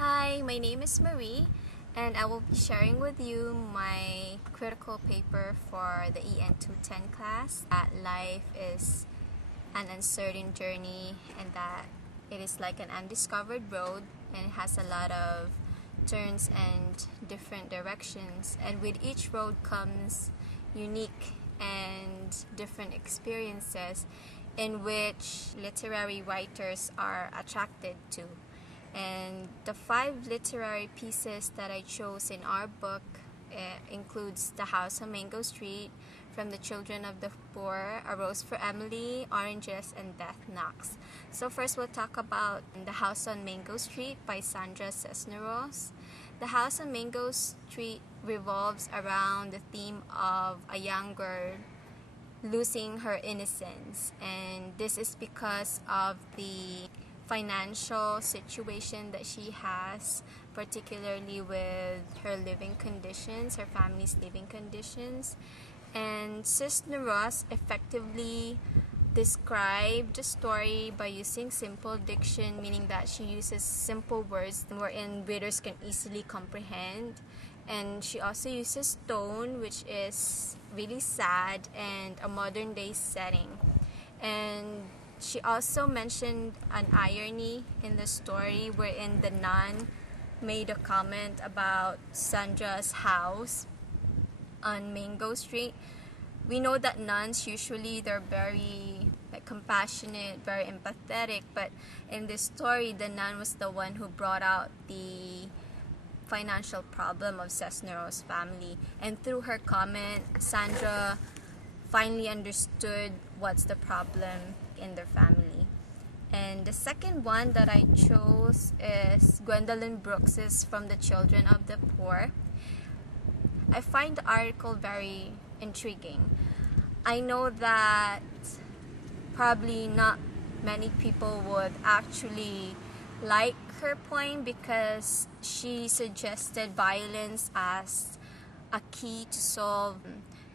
Hi, my name is Marie, and I will be sharing with you my critical paper for the EN 210 class, that life is an uncertain journey and that it is like an undiscovered road and it has a lot of turns and different directions, and with each road comes unique and different experiences in which literary writers are attracted to. And the 5 literary pieces that I chose in our book includes The House on Mango Street, From the Children of the Poor, A Rose for Emily, Oranges, and Death Knocks. So first we'll talk about The House on Mango Street by Sandra Cisneros. The House on Mango Street revolves around the theme of a young girl losing her innocence, and this is because of the financial situation that she has, particularly with her living conditions, her family's living conditions. And Cisneros effectively described the story by using simple diction, meaning that she uses simple words wherein readers can easily comprehend. And she also uses tone, which is really sad, and a modern day setting. And she also mentioned an irony in the story wherein the nun made a comment about Sandra's house on Mango Street. We know that nuns usually they're very compassionate, very empathetic, but in this story the nun was the one who brought out the financial problem of Cisneros' family, and through her comment Sandra finally understood what's the problem in their family. And the second one that I chose is Gwendolyn Brooks's From the Children of the Poor. I find the article very intriguing. I know that probably not many people would actually like her point because she suggested violence as a key to solve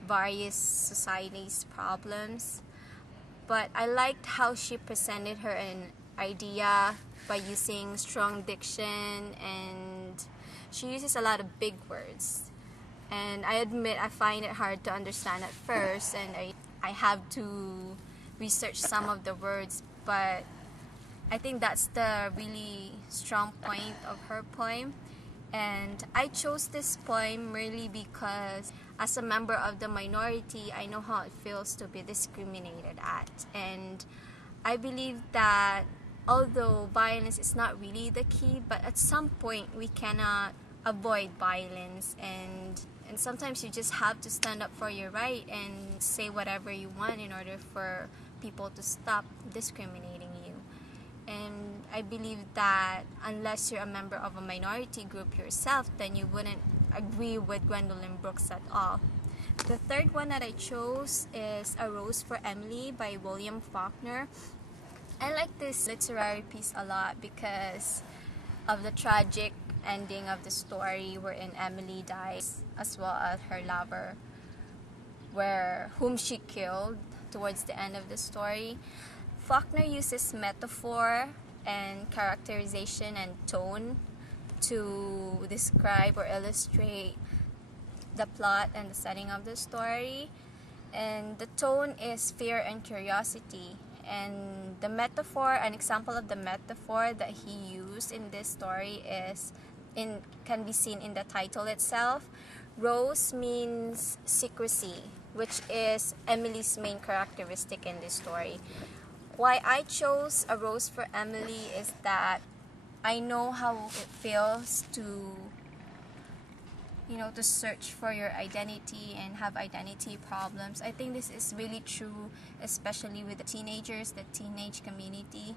various society's problems. But I liked how she presented her an idea by using strong diction, and she uses a lot of big words. And I admit I find it hard to understand at first, and I have to research some of the words, but I think that's the really strong point of her poem. And I chose this poem merely because as a member of the minority, I know how it feels to be discriminated at. And I believe that although violence is not really the key, but at some point we cannot avoid violence, and sometimes you just have to stand up for your right and say whatever you want in order for people to stop discriminating you. And I believe that unless you're a member of a minority group yourself, then you wouldn't agree with Gwendolyn Brooks at all. The third one that I chose is A Rose for Emily by William Faulkner. I like this literary piece a lot because of the tragic ending of the story wherein Emily dies as well as her lover, whom she killed towards the end of the story. Faulkner uses metaphor and characterization and tone to describe or illustrate the plot and the setting of the story. And the tone is fear and curiosity. And the metaphor, an example of the metaphor that he used in this story can be seen in the title itself. Rose means secrecy, which is Emily's main characteristic in this story. Why I chose A Rose for Emily is that I know how it feels to search for your identity and have identity problems. I think this is really true, especially with the teenagers, the teenage community.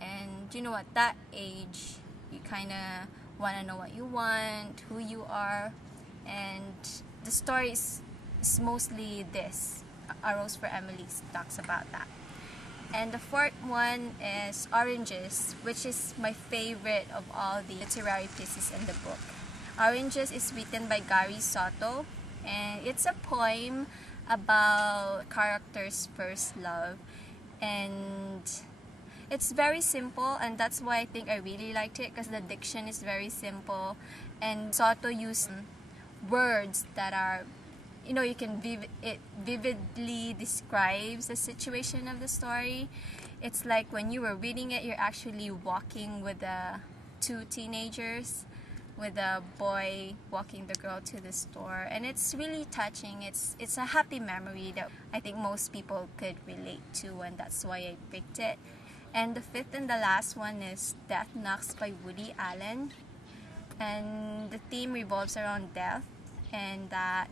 And at that age, you kind of want to know what you want, who you are, and the story is mostly this. A Rose for Emily talks about that. And the fourth one is Oranges, which is my favorite of all the literary pieces in the book. Oranges is written by Gary Soto, and it's a poem about character's first love. And It's very simple, and that's why I think I really liked it, because the diction is very simple, and Soto used words that are, you can it vividly describes the situation of the story. It's like when you were reading it, you're actually walking with the two teenagers, with a boy walking the girl to the store, and it's really touching. It's a happy memory that I think most people could relate to, and that's why I picked it. And the fifth and the last one is Death Knocks by Woody Allen, and the theme revolves around death, and that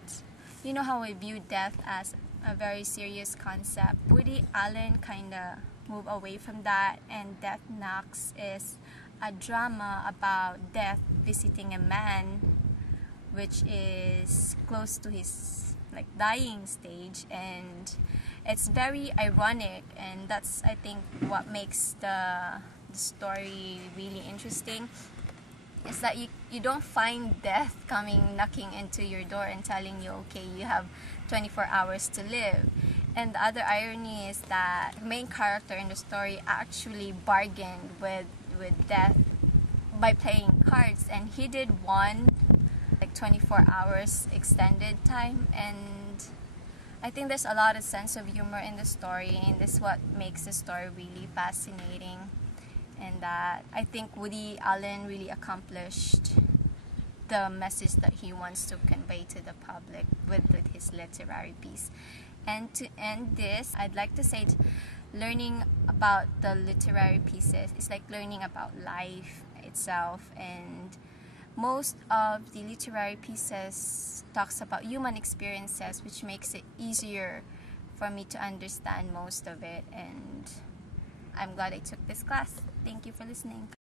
how we view death as a very serious concept. Woody Allen kind of moved away from that, and Death Knocks is a drama about death visiting a man, which is close to his dying stage, and it's very ironic, and that's I think what makes the story really interesting. Is that you don't find death coming knocking into your door and telling you, okay, you have 24 hours to live. And the other irony is that the main character in the story actually bargained with death by playing cards, and he did one 24 hours extended time, and I think there's a lot of sense of humor in the story, and this is what makes the story really fascinating. And that I think Woody Allen really accomplished the message that he wants to convey to the public with his literary piece. And to end this, I'd like to say learning about the literary pieces is like learning about life itself, and most of the literary pieces talks about human experiences, which makes it easier for me to understand most of it, and I'm glad I took this class. Thank you for listening.